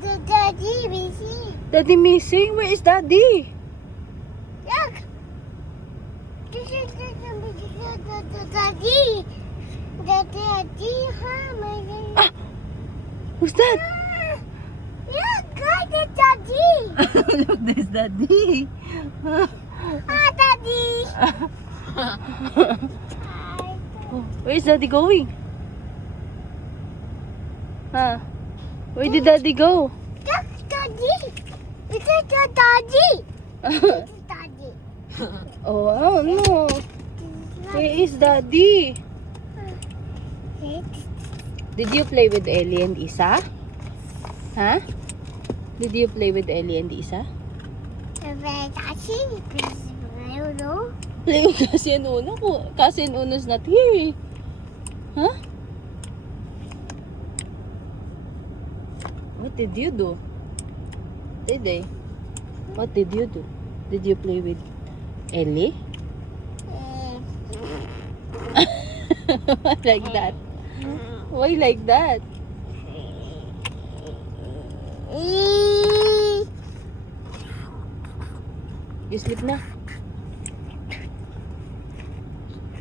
Daddy missing. Daddy missing? Where is Daddy? Look. This is Daddy. Daddy, huh? Who's that? Look, guys, it's Daddy. Look, there's Daddy. Ah, Daddy. Oh, where is Daddy going? Huh? Where did Daddy go? Look, Daddy. This is the Daddy. This is Daddy. Oh, I don't know. Where is Daddy? Did you play with Ellie and Isa? Huh? Did you play with Ellie and Isa? I don't know. Play with Cassie and Uno. Cassie and Uno's not here. Huh? What did you do? Did they? What did you do? Did you play with Ellie? Like that? Why like that? You sleep na?